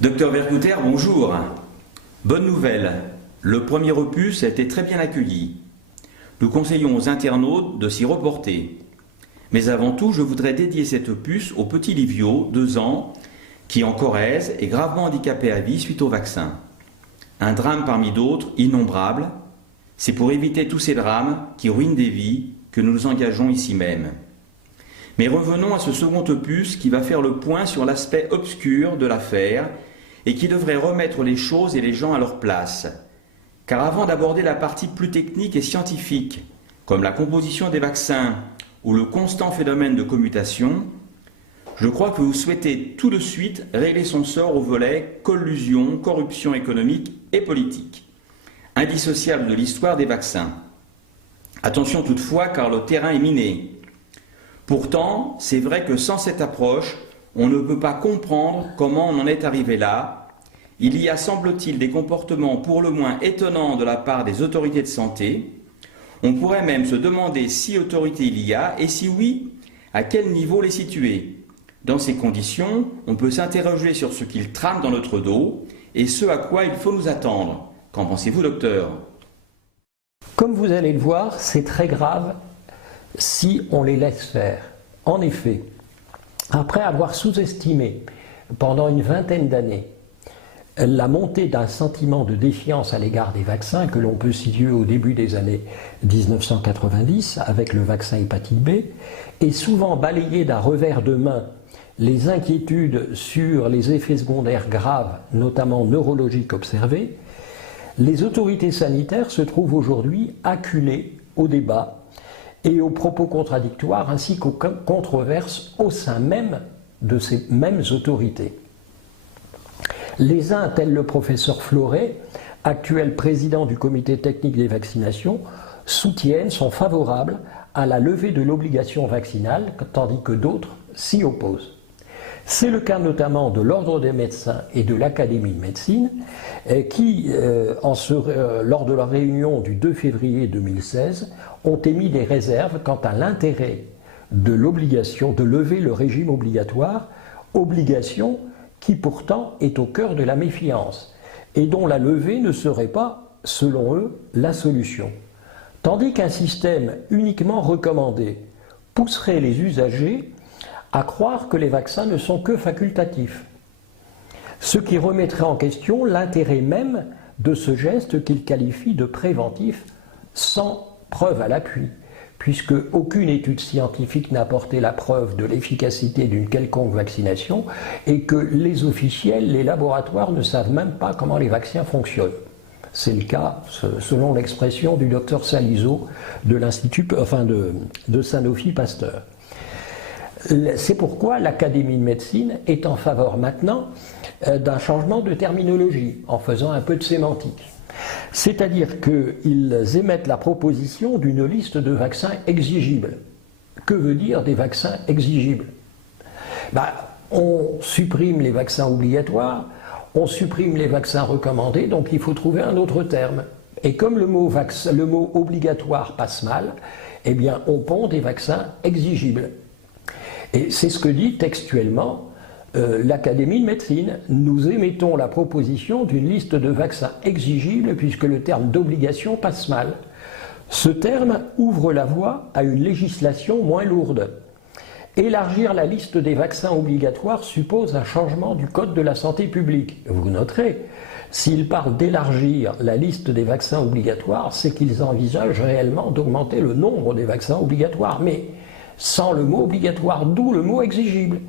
Docteur Vercouter, bonjour. Bonne nouvelle, le premier opus a été très bien accueilli. Nous conseillons aux internautes de s'y reporter. Mais avant tout, je voudrais dédier cet opus au petit Livio, 2 ans, qui en Corrèze est gravement handicapé à vie suite au vaccin. Un drame parmi d'autres, innombrables. C'est pour éviter tous ces drames qui ruinent des vies que nous nous engageons ici même. Mais revenons à ce second opus qui va faire le point sur l'aspect obscur de l'affaire et qui devrait remettre les choses et les gens à leur place. Car avant d'aborder la partie plus technique et scientifique, comme la composition des vaccins ou le constant phénomène de commutation, je crois que vous souhaitez tout de suite régler son sort au volet collusion, corruption économique et politique, indissociable de l'histoire des vaccins. Attention toutefois, car le terrain est miné. Pourtant, c'est vrai que sans cette approche, on ne peut pas comprendre comment on en est arrivé là. Il y a, semble-t-il, des comportements pour le moins étonnants de la part des autorités de santé. On pourrait même se demander si autorité il y a, et si oui, à quel niveau les situer. Dans ces conditions, on peut s'interroger sur ce qu'ils trament dans notre dos et ce à quoi il faut nous attendre. Qu'en pensez-vous, docteur ? Comme vous allez le voir, c'est très grave si on les laisse faire. En effet, après avoir sous-estimé pendant une vingtaine d'années la montée d'un sentiment de défiance à l'égard des vaccins que l'on peut situer au début des années 1990 avec le vaccin hépatite B, et souvent balayé d'un revers de main les inquiétudes sur les effets secondaires graves, notamment neurologiques observés, les autorités sanitaires se trouvent aujourd'hui acculées au débat et aux propos contradictoires ainsi qu'aux controverses au sein même de ces mêmes autorités. Les uns, tels le professeur Fleuret, actuel président du comité technique des vaccinations, sont favorables à la levée de l'obligation vaccinale, tandis que d'autres s'y opposent. C'est le cas notamment de l'Ordre des médecins et de l'Académie de médecine qui, lors de leur réunion du 2 février 2016, ont émis des réserves quant à l'intérêt de l'obligation de lever le régime obligatoire, obligation qui pourtant est au cœur de la méfiance et dont la levée ne serait pas, selon eux, la solution. Tandis qu'un système uniquement recommandé pousserait les usagers à croire que les vaccins ne sont que facultatifs, ce qui remettrait en question l'intérêt même de ce geste qu'ils qualifient de préventif sans preuve à l'appui, puisque aucune étude scientifique n'a apporté la preuve de l'efficacité d'une quelconque vaccination et que les officiels, les laboratoires ne savent même pas comment les vaccins fonctionnent. C'est le cas, selon l'expression du docteur Salizo de l'Institut, de Sanofi Pasteur. C'est pourquoi l'Académie de médecine est en faveur maintenant d'un changement de terminologie, en faisant un peu de sémantique. C'est-à-dire qu'ils émettent la proposition d'une liste de vaccins exigibles. Que veut dire des vaccins exigibles ? On supprime les vaccins obligatoires, on supprime les vaccins recommandés, donc il faut trouver un autre terme. Et comme le mot obligatoire passe mal, eh bien on pond des vaccins exigibles. Et c'est ce que dit textuellement l'Académie de médecine. Nous émettons la proposition d'une liste de vaccins exigibles puisque le terme d'obligation passe mal. Ce terme ouvre la voie à une législation moins lourde. Élargir la liste des vaccins obligatoires suppose un changement du Code de la santé publique. Vous noterez, s'ils parlent d'élargir la liste des vaccins obligatoires, c'est qu'ils envisagent réellement d'augmenter le nombre des vaccins obligatoires. Mais sans le mot obligatoire, d'où le mot exigible.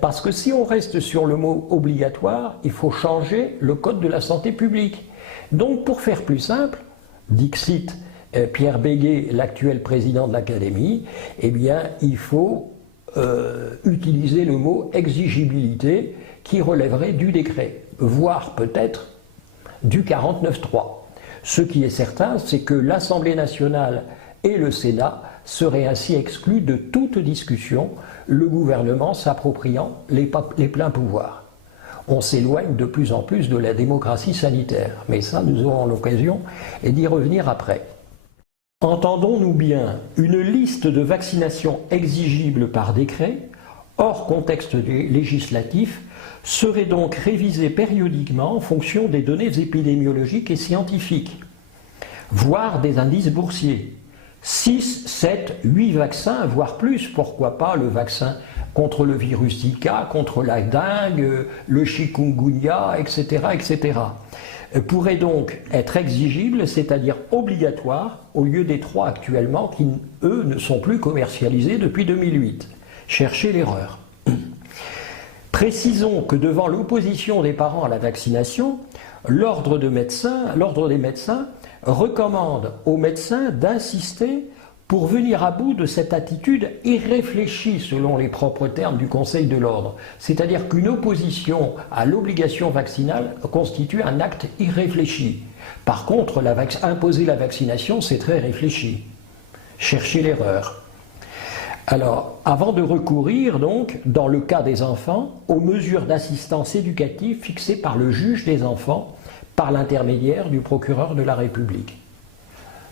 Parce que si on reste sur le mot obligatoire, il faut changer le code de la santé publique. Donc pour faire plus simple, dixit Pierre Béguet, l'actuel président de l'Académie, eh bien il faut utiliser le mot exigibilité qui relèverait du décret, voire peut-être du 49.3. Ce qui est certain, c'est que l'Assemblée nationale et le Sénat seraient ainsi exclus de toute discussion, le gouvernement s'appropriant les pleins pouvoirs. On s'éloigne de plus en plus de la démocratie sanitaire, mais ça nous aurons l'occasion d'y revenir après. Entendons-nous bien, une liste de vaccinations exigibles par décret, hors contexte législatif, serait donc révisé périodiquement en fonction des données épidémiologiques et scientifiques, voire des indices boursiers. 6, 7, 8 vaccins, voire plus, pourquoi pas le vaccin contre le virus Zika, contre la dengue, le chikungunya, etc., etc., pourraient donc être exigibles, c'est-à-dire obligatoires, au lieu des 3 actuellement qui, eux, ne sont plus commercialisés depuis 2008. Cherchez l'erreur. Précisons que devant l'opposition des parents à la vaccination, l'ordre des médecins recommande aux médecins d'insister pour venir à bout de cette attitude irréfléchie selon les propres termes du Conseil de l'ordre. C'est-à-dire qu'une opposition à l'obligation vaccinale constitue un acte irréfléchi. Par contre, imposer la vaccination, c'est très réfléchi. Cherchez l'erreur. Alors, avant de recourir, donc, dans le cas des enfants, aux mesures d'assistance éducative fixées par le juge des enfants, par l'intermédiaire du procureur de la République.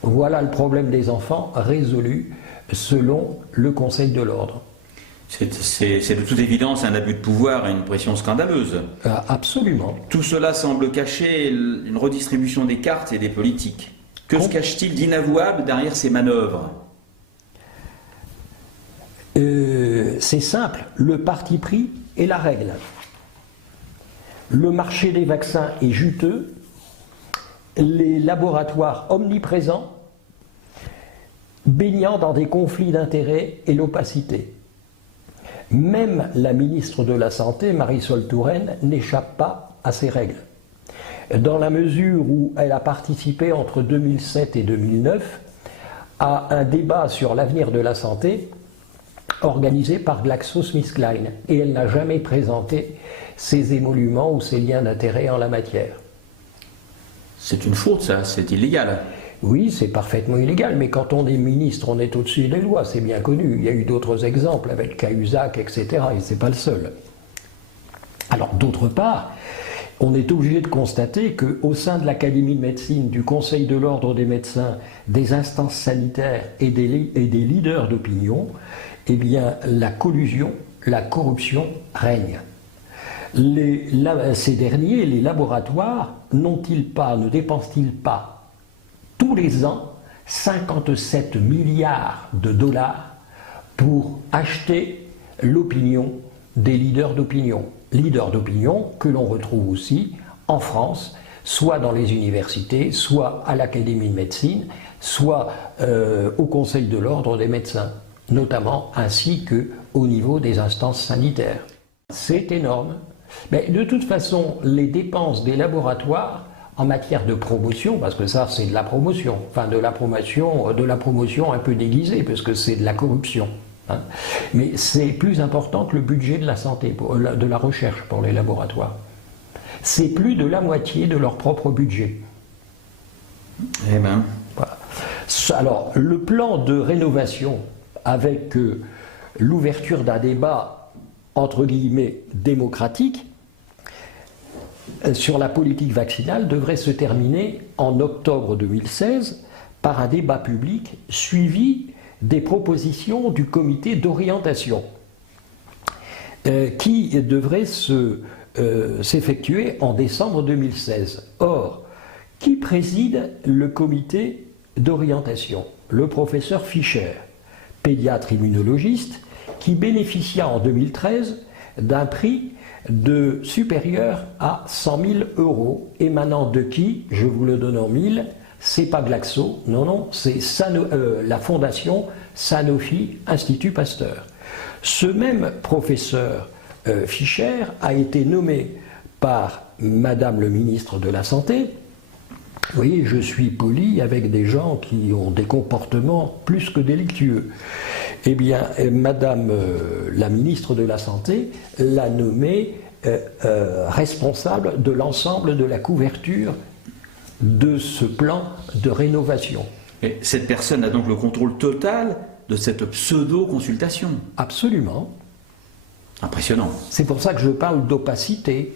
Voilà le problème des enfants résolu selon le Conseil de l'ordre. C'est de toute évidence un abus de pouvoir et une pression scandaleuse. Absolument. Tout cela semble cacher une redistribution des cartes et des politiques. Que se cache-t-il d'inavouable derrière ces manœuvres ? C'est simple, le parti pris est la règle. Le marché des vaccins est juteux, les laboratoires omniprésents, baignant dans des conflits d'intérêts et l'opacité. Même la ministre de la Santé, Marisol Touraine, n'échappe pas à ces règles. Dans la mesure où elle a participé entre 2007 et 2009 à un débat sur l'avenir de la santé organisé par GlaxoSmithKline, et elle n'a jamais présenté ses émoluments ou ses liens d'intérêt en la matière. C'est une faute, ça, c'est illégal. Oui, c'est parfaitement illégal, mais quand on est ministre, on est au-dessus des lois, c'est bien connu. Il y a eu d'autres exemples avec Cahuzac, etc., et c'est pas le seul. Alors, d'autre part, on est obligé de constater qu'au sein de l'Académie de médecine, du Conseil de l'ordre des médecins, des instances sanitaires et des leaders d'opinion, eh bien, la collusion, la corruption règne. Ces derniers, les laboratoires, ne dépensent-ils pas tous les ans 57 milliards de dollars pour acheter l'opinion des leaders d'opinion. Leaders d'opinion que l'on retrouve aussi en France, soit dans les universités, soit à l'Académie de médecine, soit au Conseil de l'ordre des médecins, notamment ainsi qu'au niveau des instances sanitaires. C'est énorme. Mais de toute façon, les dépenses des laboratoires en matière de promotion, parce que ça c'est de la promotion, enfin de la promotion un peu déguisée, parce que c'est de la corruption. Hein. Mais c'est plus important que le budget de la santé, de la recherche pour les laboratoires. C'est plus de la moitié de leur propre budget. Eh ben. Voilà. Alors, le plan de rénovation avec l'ouverture d'un débat entre guillemets démocratique sur la politique vaccinale devrait se terminer en octobre 2016 par un débat public suivi des propositions du comité d'orientation qui devrait s'effectuer en décembre 2016. Or, qui préside le comité d'orientation? Le professeur Fischer, pédiatre immunologiste, qui bénéficia en 2013 d'un prix supérieur à 100 000 euros, émanant de qui? Je vous le donne en mille, c'est pas Glaxo, non, c'est la fondation Sanofi Institut Pasteur. Ce même professeur Fischer a été nommé par Madame le ministre de la Santé. Vous voyez, je suis poli avec des gens qui ont des comportements plus que délictueux. Eh bien, Madame la ministre de la Santé l'a nommé responsable de l'ensemble de la couverture de ce plan de rénovation. Et cette personne a donc le contrôle total de cette pseudo-consultation. Absolument. Impressionnant. C'est pour ça que je parle d'opacité.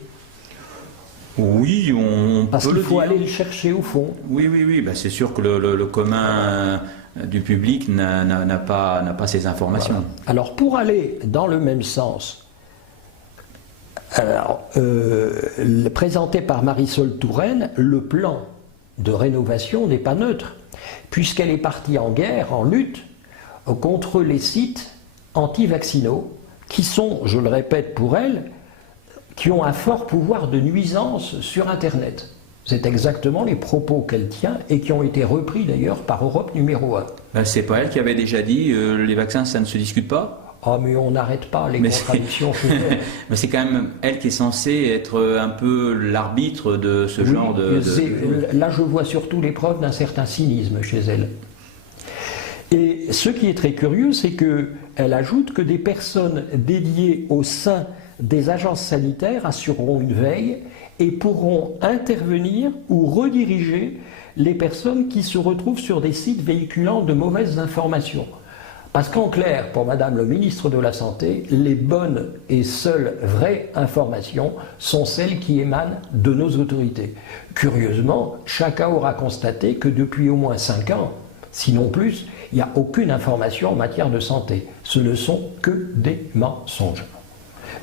Oui, on Parce peut qu'il le faut dire. aller le chercher au fond. Oui, ben c'est sûr que le commun du public n'a pas ces informations. Voilà. Alors pour aller dans le même sens, Alors, présenté par Marisol Touraine, le plan de rénovation n'est pas neutre, puisqu'elle est partie en guerre, en lutte, contre les sites anti-vaccinaux, qui sont, je le répète pour elle, qui ont un fort pouvoir de nuisance sur Internet. C'est exactement les propos qu'elle tient et qui ont été repris d'ailleurs par Europe numéro 1. Ben, c'est pas elle qui avait déjà dit les vaccins ça ne se discute pas? Ah mais on n'arrête pas les contradictions chez elle. Mais c'est quand même elle qui est censée être un peu l'arbitre de ce genre Là je vois surtout les preuves d'un certain cynisme chez elle. Et ce qui est très curieux, c'est qu'elle ajoute que des personnes dédiées au sein des agences sanitaires assureront une veille et pourront intervenir ou rediriger les personnes qui se retrouvent sur des sites véhiculant de mauvaises informations. Parce qu'en clair, pour Madame le ministre de la Santé, les bonnes et seules vraies informations sont celles qui émanent de nos autorités. Curieusement, chacun aura constaté que depuis au moins 5 ans, sinon plus, il n'y a aucune information en matière de santé. Ce ne sont que des mensonges.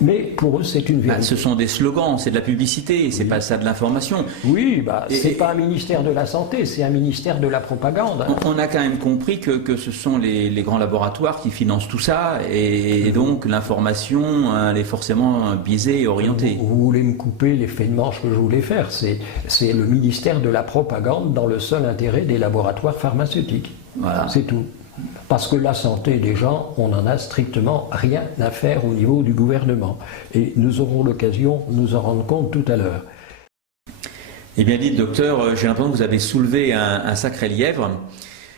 Mais pour eux, c'est une vérité. Ce sont des slogans, c'est de la publicité, c'est pas ça de l'information. Oui, c'est pas un ministère de la Santé, c'est un ministère de la propagande. On a quand même compris que ce sont les grands laboratoires qui financent tout ça, et donc l'information, elle est forcément biaisée et orientée. Vous voulez me couper l'effet de manche que je voulais faire, c'est le ministère de la propagande dans le seul intérêt des laboratoires pharmaceutiques. Voilà. C'est tout. Parce que la santé des gens, on n'en a strictement rien à faire au niveau du gouvernement. Et nous aurons l'occasion de nous en rendre compte tout à l'heure. Eh bien dites docteur, j'ai l'impression que vous avez soulevé un sacré lièvre.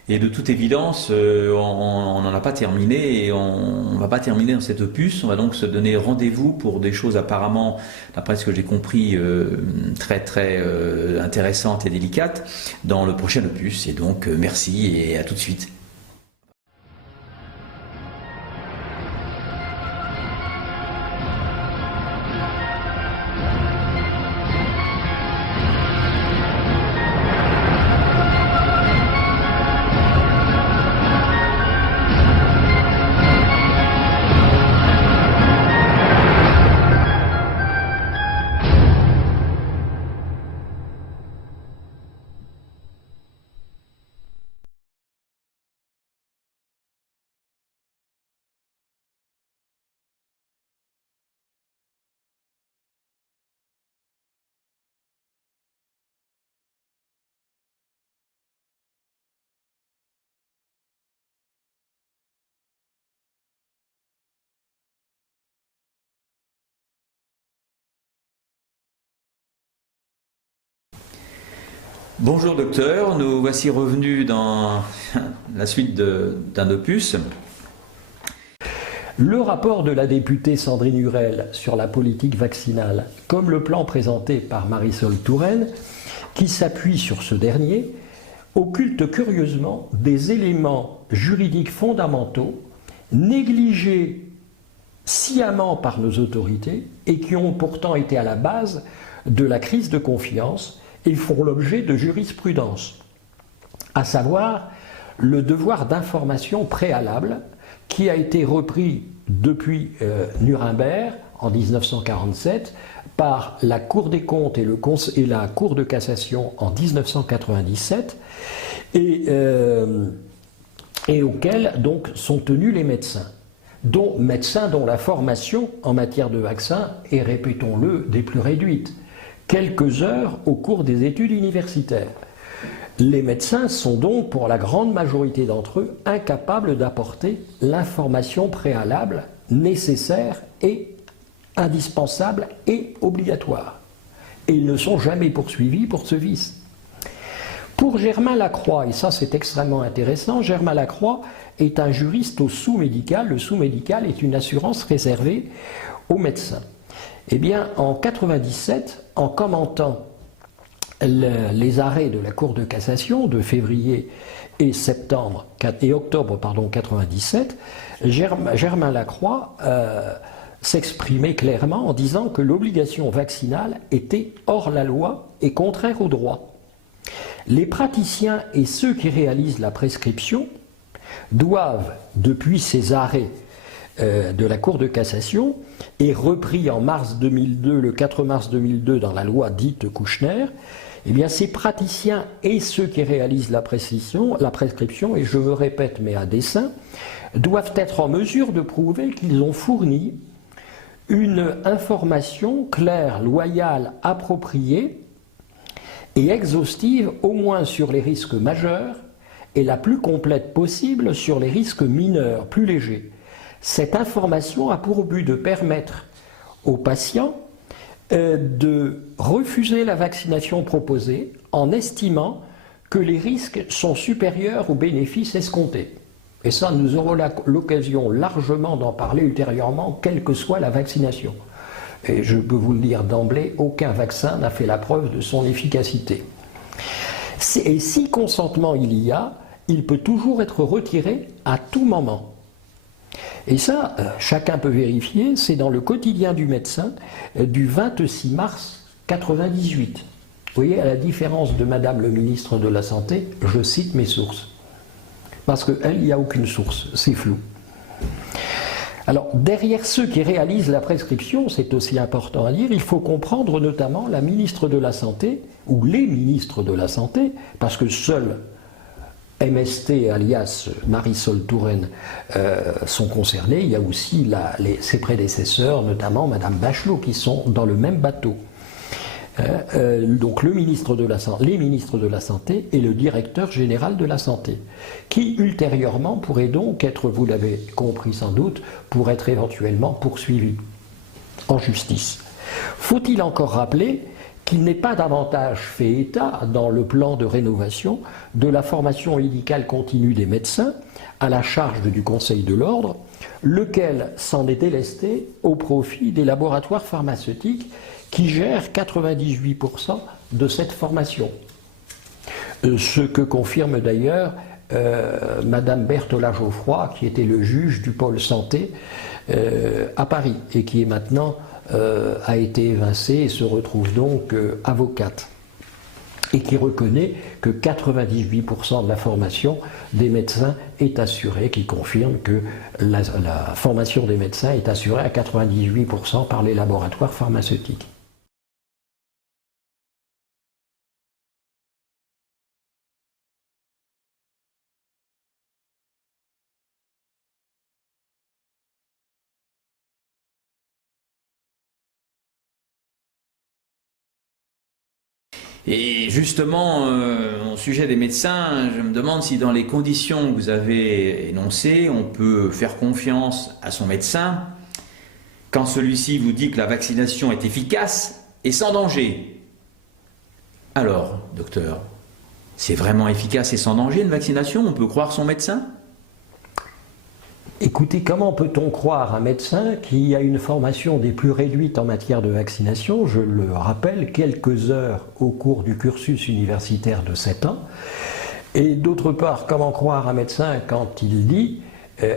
Et de toute évidence, on n'en a pas terminé et on ne va pas terminer dans cet opus. On va donc se donner rendez-vous pour des choses apparemment, d'après ce que j'ai compris, très très intéressantes et délicates dans le prochain opus. Et donc merci et à tout de suite. Bonjour docteur, nous voici revenus dans la suite d'un opus. Le rapport de la députée Sandrine Hurel sur la politique vaccinale, comme le plan présenté par Marisol Touraine, qui s'appuie sur ce dernier, occulte curieusement des éléments juridiques fondamentaux négligés sciemment par nos autorités et qui ont pourtant été à la base de la crise de confiance et font l'objet de jurisprudence, à savoir le devoir d'information préalable qui a été repris depuis Nuremberg en 1947 par la Cour des comptes et la Cour de cassation en 1997 et auxquels donc sont tenus les médecins dont la formation en matière de vaccin est, répétons-le, des plus réduites. Quelques heures au cours des études universitaires. Les médecins sont donc, pour la grande majorité d'entre eux, incapables d'apporter l'information préalable nécessaire et indispensable et obligatoire. Et ils ne sont jamais poursuivis pour ce vice. Pour Germain Lacroix, et ça c'est extrêmement intéressant, Germain Lacroix est un juriste au sous-médical. Le sous-médical est une assurance réservée aux médecins. Eh bien, en 1997, en commentant les arrêts de la Cour de cassation de février et octobre 1997, Germain Lacroix s'exprimait clairement en disant que l'obligation vaccinale était hors la loi et contraire au droit. Les praticiens et ceux qui réalisent la prescription doivent, depuis ces arrêts de la Cour de cassation et repris en mars 2002, le 4 mars 2002 dans la loi dite Kouchner, eh bien ces praticiens et ceux qui réalisent la prescription, et je me répète mais à dessein, doivent être en mesure de prouver qu'ils ont fourni une information claire, loyale, appropriée et exhaustive au moins sur les risques majeurs et la plus complète possible sur les risques mineurs, plus légers. Cette information a pour but de permettre aux patients de refuser la vaccination proposée en estimant que les risques sont supérieurs aux bénéfices escomptés. Et ça, nous aurons l'occasion largement d'en parler ultérieurement, quelle que soit la vaccination. Et je peux vous le dire d'emblée, aucun vaccin n'a fait la preuve de son efficacité. Et si consentement il y a, il peut toujours être retiré à tout moment. Et ça, chacun peut vérifier, c'est dans le quotidien du médecin du 26 mars 1998. Vous voyez, à la différence de Madame le ministre de la Santé, je cite mes sources. Parce qu'elle, il n'y a aucune source, c'est flou. Alors, derrière ceux qui réalisent la prescription, c'est aussi important à dire, il faut comprendre notamment la ministre de la Santé, ou les ministres de la Santé, parce que seuls MST, alias Marisol Touraine, sont concernés. Il y a aussi ses prédécesseurs, notamment Madame Bachelot, qui sont dans le même bateau. Donc les ministres de la Santé et le directeur général de la Santé, qui ultérieurement pourrait donc être, vous l'avez compris sans doute, pour être éventuellement poursuivi en justice. Faut-il encore rappeler qu'il n'est pas davantage fait état dans le plan de rénovation de la formation médicale continue des médecins à la charge du Conseil de l'Ordre, lequel s'en est délesté au profit des laboratoires pharmaceutiques qui gèrent 98% de cette formation. Ce que confirme d'ailleurs Madame Berthola Geoffroy, qui était le juge du pôle santé à Paris et qui est maintenant a été évincée et se retrouve donc avocate, et qui reconnaît que 98% de la formation des médecins est assurée, qui confirme que la formation des médecins est assurée à 98% par les laboratoires pharmaceutiques. Et justement, au sujet des médecins, je me demande si dans les conditions que vous avez énoncées, on peut faire confiance à son médecin quand celui-ci vous dit que la vaccination est efficace et sans danger. Alors, docteur, c'est vraiment efficace et sans danger une vaccination? On peut croire son médecin? Écoutez, comment peut-on croire un médecin qui a une formation des plus réduites en matière de vaccination, je le rappelle, quelques heures au cours du cursus universitaire de 7 ans, et d'autre part, comment croire un médecin quand il dit,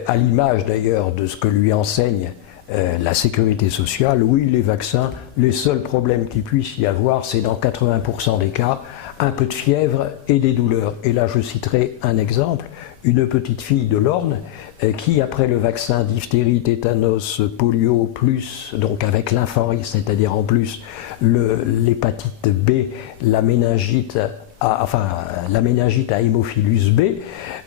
à l'image d'ailleurs de ce que lui enseigne la sécurité sociale, oui, les vaccins, les seuls problèmes qu'il puisse y avoir, c'est dans 80% des cas, un peu de fièvre et des douleurs. Et là, je citerai un exemple, une petite fille de l'Orne qui, après le vaccin diphtérie, tétanos, polio, plus, donc avec l'infanterie, c'est-à-dire en plus l'hépatite B, la méningite à hémophilus B,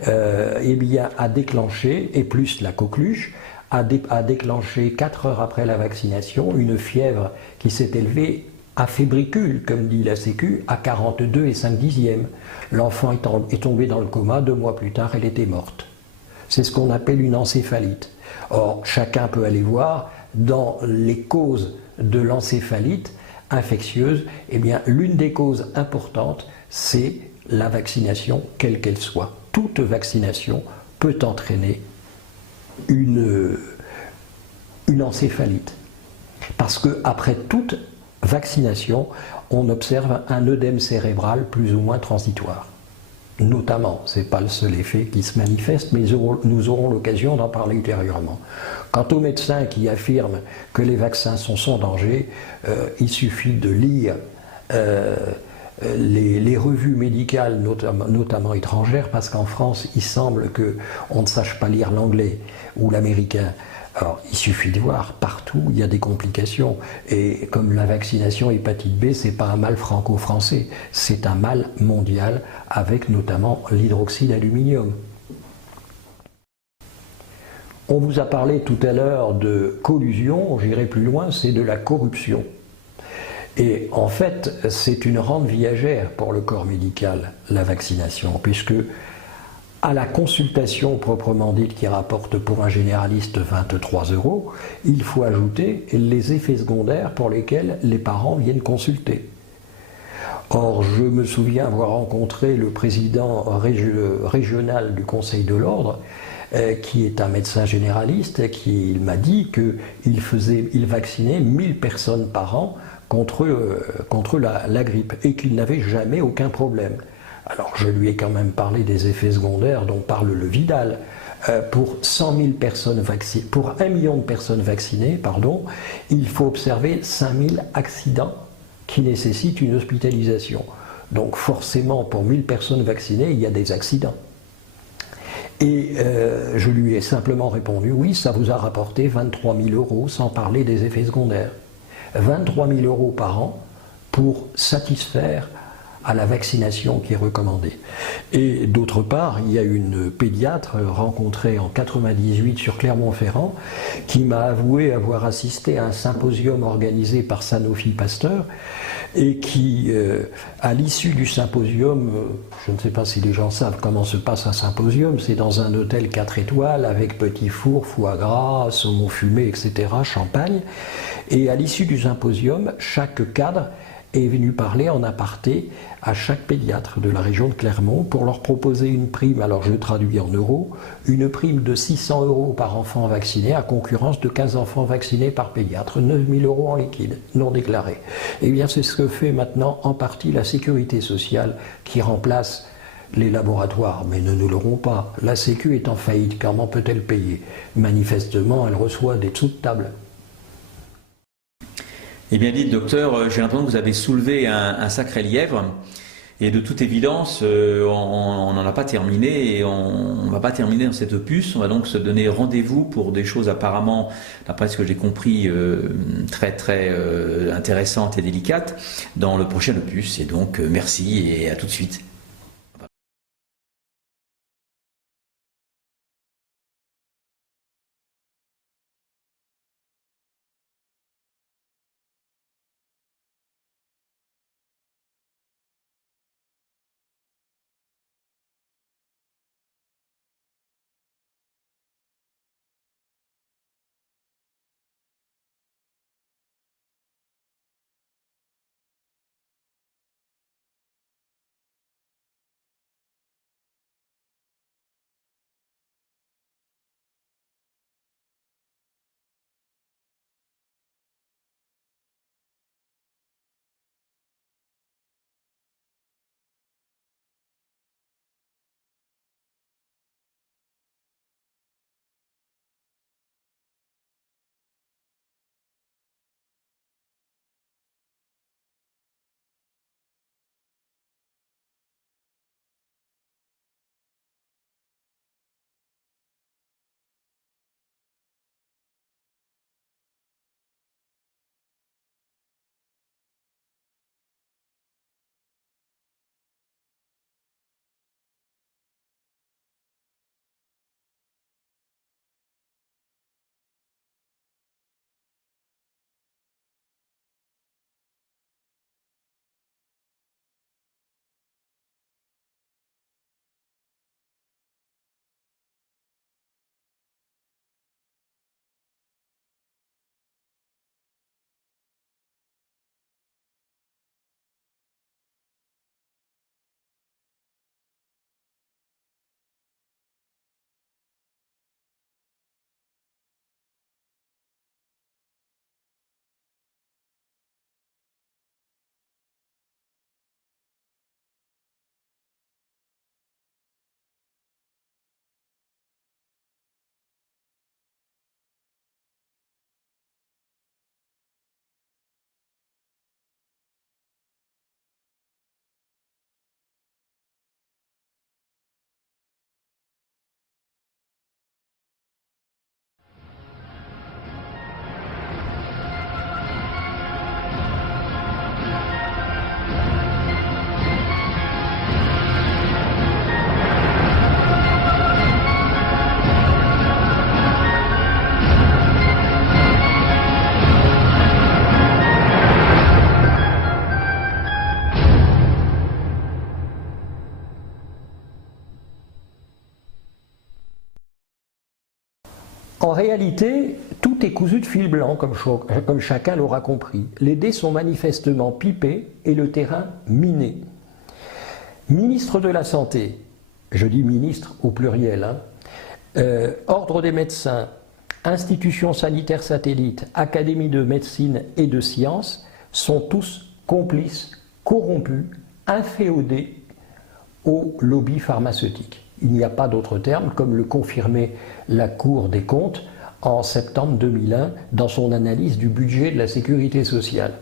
eh bien, a déclenché, et plus la coqueluche, a déclenché 4 heures après la vaccination une fièvre qui s'est élevée à fébricule, comme dit la Sécu, à 42 et 5 dixièmes. L'enfant est tombé dans le coma, 2 mois plus tard, elle était morte. C'est ce qu'on appelle une encéphalite. Or, chacun peut aller voir dans les causes de l'encéphalite infectieuse, eh bien, l'une des causes importantes, c'est la vaccination, quelle qu'elle soit. Toute vaccination peut entraîner une encéphalite. Parce qu'après toute vaccination, on observe un œdème cérébral plus ou moins transitoire. Notamment, ce n'est pas le seul effet qui se manifeste, mais nous aurons l'occasion d'en parler ultérieurement. Quant aux médecins qui affirment que les vaccins sont sans danger, il suffit de lire les revues médicales, notamment étrangères, parce qu'en France, il semble qu'on ne sache pas lire l'anglais ou l'américain. Alors, il suffit de voir, partout, il y a des complications. Et comme la vaccination hépatite B, ce n'est pas un mal franco-français, c'est un mal mondial, avec notamment l'hydroxyde d'aluminium. On vous a parlé tout à l'heure de collusion, j'irai plus loin, c'est de la corruption. Et en fait, c'est une rente viagère pour le corps médical, la vaccination, puisque à la consultation proprement dite qui rapporte pour un généraliste 23 €, il faut ajouter les effets secondaires pour lesquels les parents viennent consulter. Or, je me souviens avoir rencontré le président régional du Conseil de l'Ordre, qui est un médecin généraliste, qui m'a dit qu'il vaccinait 1000 personnes par an contre la grippe et qu'il n'avait jamais aucun problème. Alors je lui ai quand même parlé des effets secondaires dont parle le Vidal. Pour 100 000 personnes vaccinées, pour 1 million de personnes vaccinées, il faut observer 5000 accidents qui nécessitent une hospitalisation. Donc forcément, pour 1000 personnes vaccinées, il y a des accidents. Et je lui ai simplement répondu, oui, ça vous a rapporté 23 000 € sans parler des effets secondaires. 23 000 € par an pour satisfaire à la vaccination qui est recommandée. Et d'autre part, il y a une pédiatre rencontrée en 98 sur Clermont-Ferrand qui m'a avoué avoir assisté à un symposium organisé par Sanofi Pasteur et qui, à l'issue du symposium, je ne sais pas si les gens savent comment se passe un symposium, c'est dans un hôtel 4 étoiles avec petit four, foie gras, saumon fumé, etc., champagne. Et à l'issue du symposium, chaque cadre est venu parler en aparté à chaque pédiatre de la région de Clermont pour leur proposer une prime, alors je traduis en euros, une prime de 600 € par enfant vacciné à concurrence de 15 enfants vaccinés par pédiatre, 9 000 € en liquide, non déclaré. Eh bien c'est ce que fait maintenant en partie la sécurité sociale qui remplace les laboratoires, mais ne nous l'auront pas. La Sécu est en faillite, comment peut-elle payer? Manifestement, elle reçoit des dessous de table. Eh bien dites, docteur, j'ai l'impression que vous avez soulevé un sacré lièvre. Et de toute évidence, on n'en a pas terminé et on ne va pas terminer dans cet opus. On va donc se donner rendez-vous pour des choses apparemment, d'après ce que j'ai compris, très très intéressantes et délicates dans le prochain opus. Et donc merci et à tout de suite. En réalité, tout est cousu de fil blanc, comme chacun l'aura compris. Les dés sont manifestement pipés et le terrain miné. Ministre de la Santé, je dis ministre au pluriel, Ordre des médecins, institutions sanitaires satellites, académies de médecine et de sciences sont tous complices, corrompus, inféodés au lobby pharmaceutique. Il n'y a pas d'autre terme, comme le confirmait la Cour des comptes en septembre 2001 dans son analyse du budget de la sécurité sociale.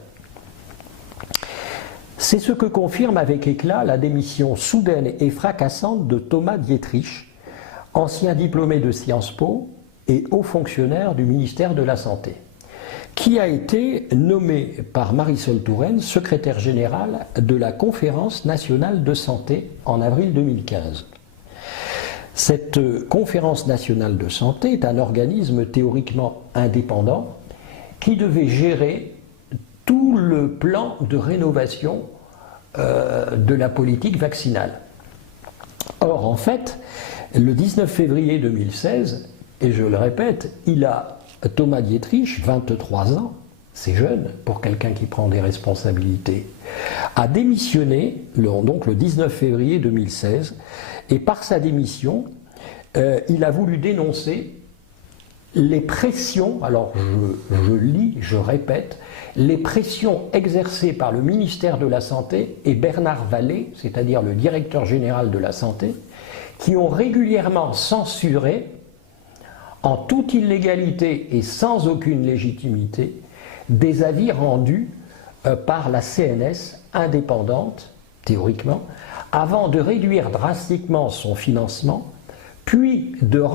C'est ce que confirme avec éclat la démission soudaine et fracassante de Thomas Dietrich, ancien diplômé de Sciences Po et haut fonctionnaire du ministère de la Santé, qui a été nommé par Marisol Touraine secrétaire général de la Conférence nationale de santé en avril 2015. Cette Conférence nationale de santé est un organisme théoriquement indépendant qui devait gérer tout le plan de rénovation de la politique vaccinale. Or, en fait, le 19 février 2016, et je le répète, Thomas Dietrich, 23 ans, c'est jeune pour quelqu'un qui prend des responsabilités, a démissionné, donc le 19 février 2016, et par sa démission, il a voulu dénoncer les pressions, alors je répète, les pressions exercées par le ministère de la Santé et Bernard Vallée, c'est-à-dire le directeur général de la Santé, qui ont régulièrement censuré, en toute illégalité et sans aucune légitimité, des avis rendus par la CNS indépendante, théoriquement, avant de réduire drastiquement son financement, puis de la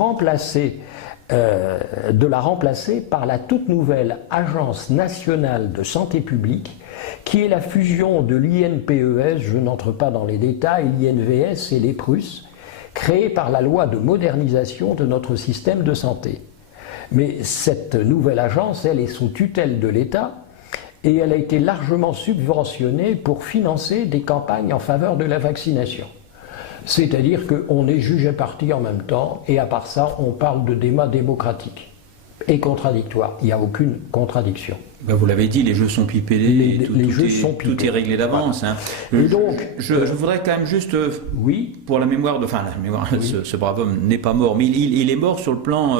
remplacer par la toute nouvelle Agence nationale de santé publique, qui est la fusion de l'INPES, je n'entre pas dans les détails, l'INVS et les Prus, créée par la loi de modernisation de notre système de santé. Mais cette nouvelle agence, elle est sous tutelle de l'État et elle a été largement subventionnée pour financer des campagnes en faveur de la vaccination. C'est-à-dire qu'on est jugé parti en même temps, et à part ça, on parle de débat démocratique et contradictoire. Il n'y a aucune contradiction. Ben vous l'avez dit, les jeux sont pipés, tout est réglé d'avance. Voilà. Et donc, je voudrais quand même juste, pour la mémoire de, ce brave homme n'est pas mort, mais il est mort sur le plan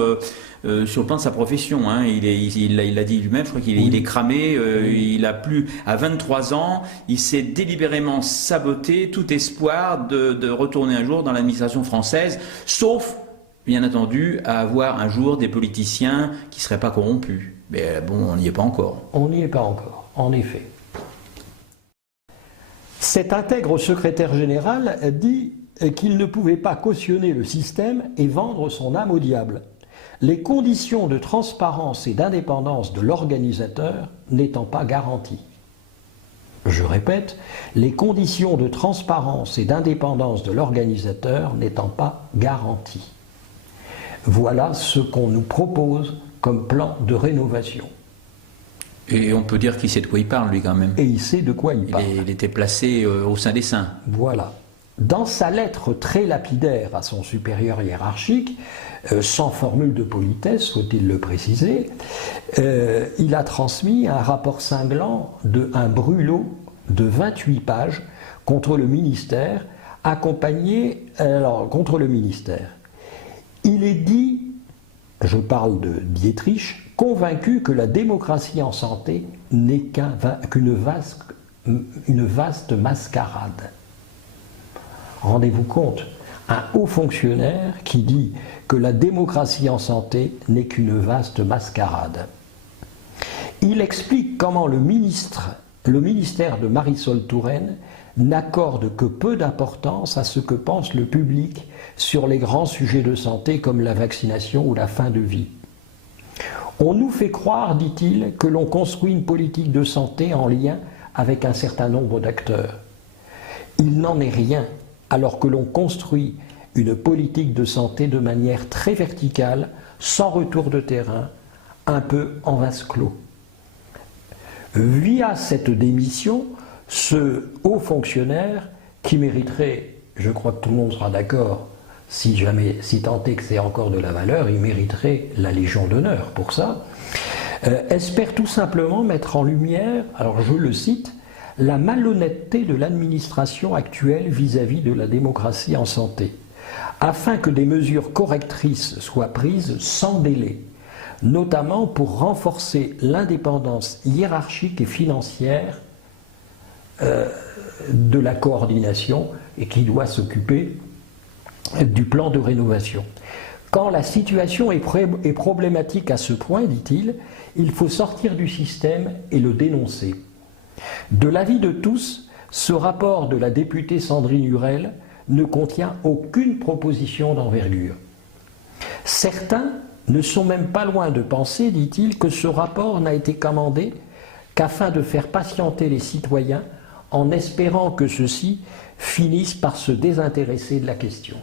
de sa profession. Hein. Il l'a dit lui-même, je crois qu'il est cramé. Il a plus à 23 ans, il s'est délibérément saboté tout espoir de retourner un jour dans l'administration française, sauf bien entendu à avoir un jour des politiciens qui ne seraient pas corrompus. Mais bon, on n'y est pas encore. On n'y est pas encore, en effet. Cet intègre secrétaire général dit qu'il ne pouvait pas cautionner le système et vendre son âme au diable, les conditions de transparence et d'indépendance de l'organisateur n'étant pas garanties. Je répète, les conditions de transparence et d'indépendance de l'organisateur n'étant pas garanties. Voilà ce qu'on nous propose comme plan de rénovation. Et on peut dire qu'il sait de quoi il parle, lui, quand même. Et il sait de quoi il parle. Il était placé au sein des saints. Voilà. Dans sa lettre très lapidaire à son supérieur hiérarchique, sans formule de politesse, faut-il le préciser, il a transmis un rapport cinglant un brûlot de 28 pages contre le ministère, contre le ministère. Il est dit, je parle de Dietrich, convaincu que la démocratie en santé n'est qu'une vaste mascarade. Rendez-vous compte, un haut fonctionnaire qui dit que la démocratie en santé n'est qu'une vaste mascarade. Il explique comment le ministère de Marisol Touraine n'accorde que peu d'importance à ce que pense le public sur les grands sujets de santé comme la vaccination ou la fin de vie. On nous fait croire, dit-il, que l'on construit une politique de santé en lien avec un certain nombre d'acteurs. Il n'en est rien, alors que l'on construit une politique de santé de manière très verticale, sans retour de terrain, un peu en vase clos. Via cette démission, ce haut fonctionnaire, qui mériterait, je crois que tout le monde sera d'accord, si tant est que c'est encore de la valeur, il mériterait la Légion d'honneur pour ça, espère tout simplement mettre en lumière, alors je le cite, la malhonnêteté de l'administration actuelle vis-à-vis de la démocratie en santé, afin que des mesures correctrices soient prises sans délai, notamment pour renforcer l'indépendance hiérarchique et financière de la coordination et qui doit s'occuper du plan de rénovation. Quand la situation est problématique à ce point, dit-il, il faut sortir du système et le dénoncer. De l'avis de tous, ce rapport de la députée Sandrine Hurel ne contient aucune proposition d'envergure. Certains ne sont même pas loin de penser, dit-il, que ce rapport n'a été commandé qu'afin de faire patienter les citoyens en espérant que ceux-ci finissent par se désintéresser de la question.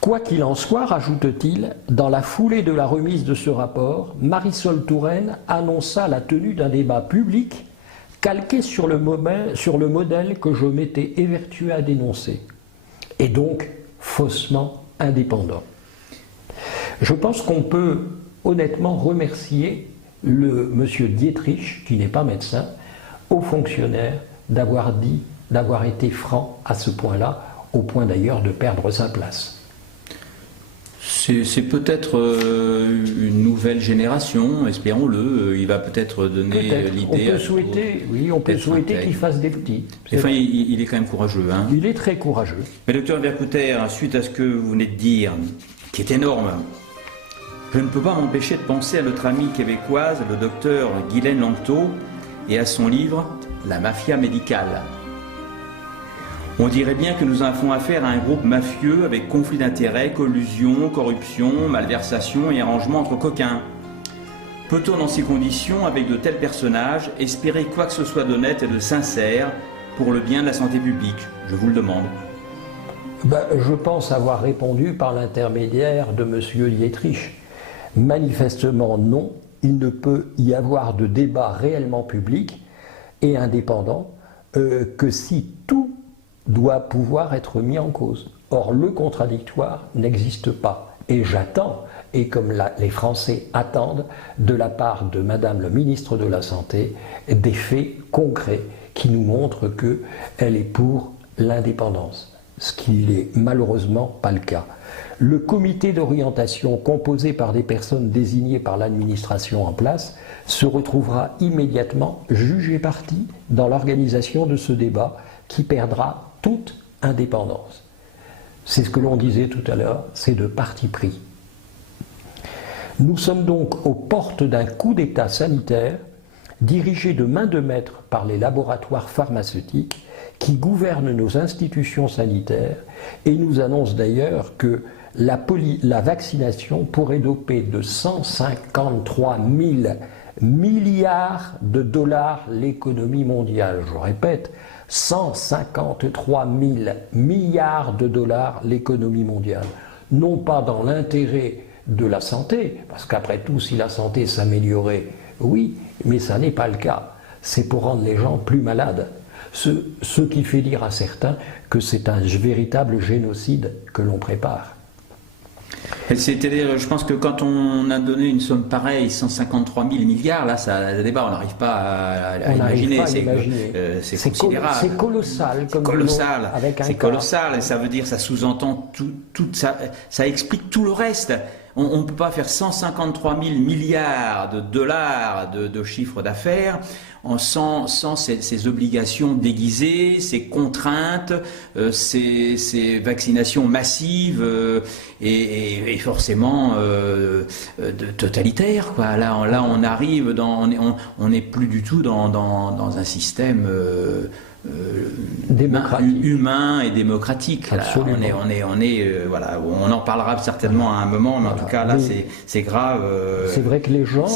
Quoi qu'il en soit, rajoute-t-il, dans la foulée de la remise de ce rapport, Marisol Touraine annonça la tenue d'un débat public calqué sur le modèle que je m'étais évertué à dénoncer, et donc faussement indépendant. Je pense qu'on peut honnêtement remercier le monsieur Dietrich, qui n'est pas médecin, aux fonctionnaires d'avoir été franc à ce point-là, au point d'ailleurs de perdre sa place. C'est peut-être une nouvelle génération, espérons-le. Il va peut-être donner l'idée. On peut souhaiter qu'il fasse des petits. Enfin, il est quand même courageux. Hein. Il est très courageux. Mais docteur Vercouter, suite à ce que vous venez de dire, qui est énorme, je ne peux pas m'empêcher de penser à notre amie québécoise, le docteur Guylaine Langto, et à son livre « La mafia médicale ». On dirait bien que nous avons affaire à un groupe mafieux avec conflit d'intérêts, collusion, corruption, malversation et arrangement entre coquins. Peut-on dans ces conditions, avec de tels personnages, espérer quoi que ce soit d'honnête et de sincère pour le bien de la santé publique? Je vous le demande. Je pense avoir répondu par l'intermédiaire de M. Dietrich. Manifestement non, il ne peut y avoir de débat réellement public et indépendant que si tout doit pouvoir être mis en cause. Or, le contradictoire n'existe pas. Et j'attends, et comme les Français attendent, de la part de Madame le ministre de la Santé, des faits concrets qui nous montrent qu'elle est pour l'indépendance, ce qui n'est malheureusement pas le cas. Le comité d'orientation, composé par des personnes désignées par l'administration en place, se retrouvera immédiatement jugé parti dans l'organisation de ce débat qui perdra toute indépendance. C'est ce que l'on disait tout à l'heure, c'est de parti pris. Nous sommes donc aux portes d'un coup d'État sanitaire dirigé de main de maître par les laboratoires pharmaceutiques qui gouvernent nos institutions sanitaires et nous annoncent d'ailleurs que la vaccination pourrait doper de 153 000 milliards de dollars l'économie mondiale. Je répète, 153 000 milliards de dollars l'économie mondiale. Non pas dans l'intérêt de la santé, parce qu'après tout, si la santé s'améliorait, oui, mais ça n'est pas le cas. C'est pour rendre les gens plus malades. Ce qui fait dire à certains que c'est un véritable génocide que l'on prépare. C'est-à-dire, je pense que quand on a donné une somme pareille, 153 000 milliards, là, ça débat, on n'arrive pas à imaginer. C'est considérable. C'est colossal. C'est colossal, et ça veut dire, ça sous-entend tout ça, ça explique tout le reste. On ne peut pas faire 153 000 milliards de dollars de chiffre d'affaires sans ces obligations déguisées, ces contraintes, ces vaccinations massives et forcément totalitaires, quoi. Là, on arrive on n'est plus du tout dans un système humain et démocratique. Là, voilà, on en parlera certainement à un moment, mais en tout cas là c'est grave. C'est vrai que les gens,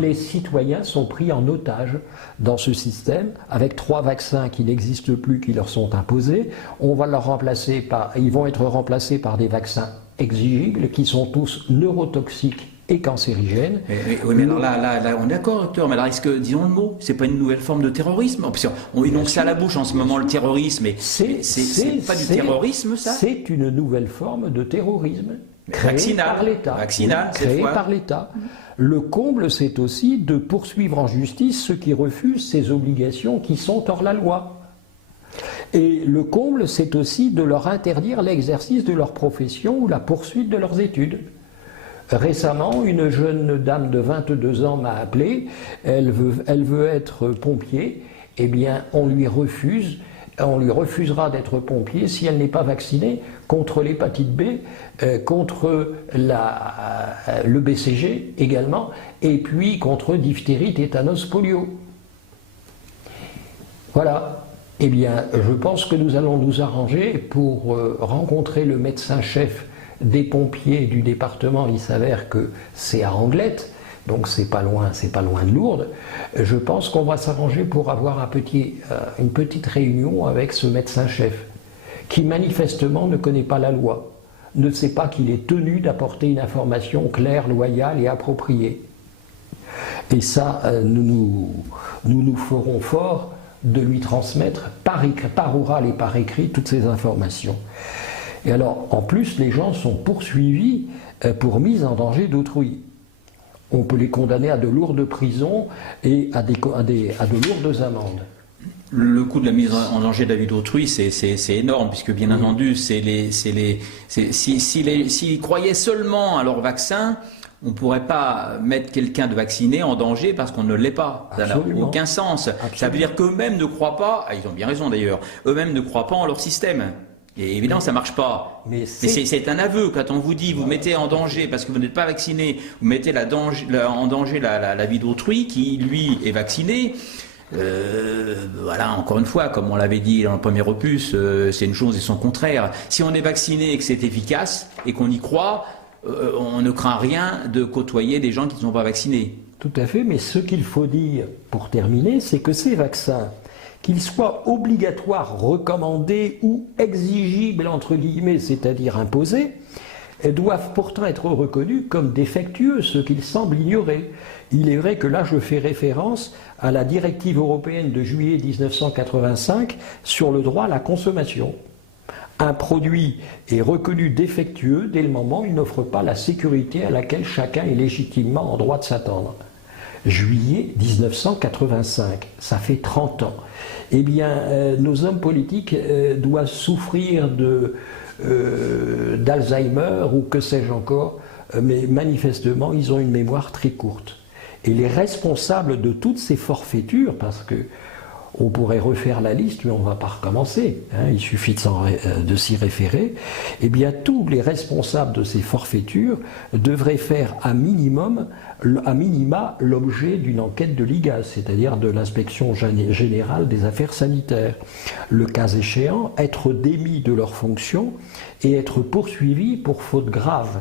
les citoyens sont pris en otage dans ce système avec 3 vaccins qui n'existent plus, qui leur sont imposés. Ils vont être remplacés par des vaccins exigibles qui sont tous neurotoxiques et cancérigène. Oui, mais alors là, on est d'accord, docteur, mais alors est-ce que, disons le mot, c'est pas une nouvelle forme de terrorisme? Parce qu'on énonce ça à la bouche en ce moment, le terrorisme, mais c'est pas du terrorisme, ça? C'est une nouvelle forme de terrorisme créée vaccinal, par l'État. Vaccinal, cette créée fois. par l'État. Le comble, c'est aussi de poursuivre en justice ceux qui refusent ces obligations qui sont hors la loi. Et le comble, c'est aussi de leur interdire l'exercice de leur profession ou la poursuite de leurs études. Récemment, une jeune dame de 22 ans m'a appelé, elle veut être pompier, eh bien on lui refusera d'être pompier si elle n'est pas vaccinée contre l'hépatite B, contre le BCG également, et puis contre diphtérie, tétanos, polio. Voilà. Eh bien, je pense que nous allons nous arranger pour rencontrer le médecin-chef des pompiers du département. Il s'avère que c'est à Anglet, donc c'est pas loin de Lourdes. Je pense qu'on va s'arranger pour avoir une petite réunion avec ce médecin-chef, qui manifestement ne connaît pas la loi, ne sait pas qu'il est tenu d'apporter une information claire, loyale et appropriée. Et ça, nous ferons fort de lui transmettre par oral et par écrit toutes ces informations. Et alors, en plus, les gens sont poursuivis pour mise en danger d'autrui. On peut les condamner à de lourdes prisons et à de lourdes amendes. Le coût de la mise en danger de la vie d'autrui, c'est énorme, puisque bien entendu, s'ils croyaient seulement à leur vaccin, on ne pourrait pas mettre quelqu'un de vacciné en danger parce qu'on ne l'est pas. Ça n'a aucun sens. Absolument. Ça veut dire qu'eux-mêmes ne croient pas, ils ont bien raison d'ailleurs, eux-mêmes ne croient pas en leur système. Et évidemment, ça ne marche pas. Mais c'est un aveu. Quand on vous dit, vous mettez en danger, parce que vous n'êtes pas vacciné, vous mettez en danger la vie d'autrui, qui, lui, est vacciné. Voilà, encore une fois, comme on l'avait dit dans le premier opus, c'est une chose et son contraire. Si on est vacciné et que c'est efficace, et qu'on y croit, on ne craint rien de côtoyer des gens qui ne sont pas vaccinés. Tout à fait, mais ce qu'il faut dire, pour terminer, c'est que ces vaccins, qu'ils soient obligatoires, recommandés ou exigibles, entre guillemets, c'est-à-dire imposés, doivent pourtant être reconnus comme défectueux, ce qu'ils semblent ignorer. Il est vrai que là, je fais référence à la directive européenne de juillet 1985 sur le droit à la consommation. Un produit est reconnu défectueux dès le moment où il n'offre pas la sécurité à laquelle chacun est légitimement en droit de s'attendre. Juillet 1985, ça fait 30 ans. Eh bien, nos hommes politiques doivent souffrir d'Alzheimer ou que sais-je encore, mais manifestement, ils ont une mémoire très courte. Et les responsables de toutes ces forfaitures, parce que on pourrait refaire la liste, mais on ne va pas recommencer, hein, il suffit de s'y référer, eh bien tous les responsables de ces forfaitures devraient faire à minima l'objet d'une enquête de l'IGAS, c'est-à-dire de l'Inspection Générale des Affaires Sanitaires. Le cas échéant, être démis de leurs fonctions et être poursuivis pour faute grave,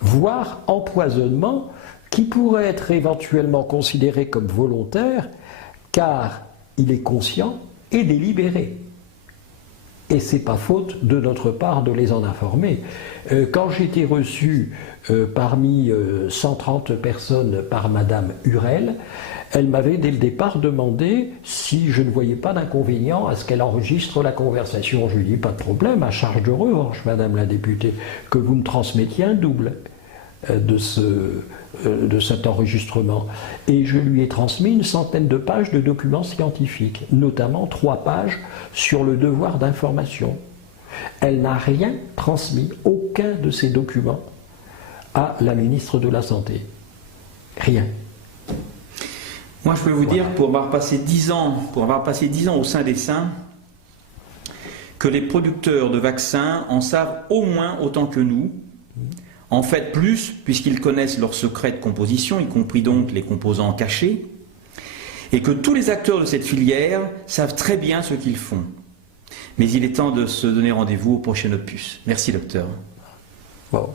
voire empoisonnement, qui pourrait être éventuellement considéré comme volontaire, car il est conscient et délibéré. Et c'est pas faute de notre part de les en informer. Quand j'étais reçu parmi 130 personnes par Madame Hurel, elle m'avait dès le départ demandé si je ne voyais pas d'inconvénient à ce qu'elle enregistre la conversation. Je lui ai dit pas de problème, à charge de revanche, Madame la députée, que vous me transmettiez un double de cet enregistrement. Et je lui ai transmis une centaine de pages de documents scientifiques, notamment 3 pages sur le devoir d'information. Elle n'a rien transmis, aucun de ces documents, à la ministre de la Santé. Rien. Moi, je peux vous dire, pour avoir passé 10 ans au sein des saints, que les producteurs de vaccins en savent au moins autant que nous. En fait, plus, puisqu'ils connaissent leurs secrets de composition, y compris donc les composants cachés, et que tous les acteurs de cette filière savent très bien ce qu'ils font. Mais il est temps de se donner rendez-vous au prochain opus. Merci, docteur. Bon.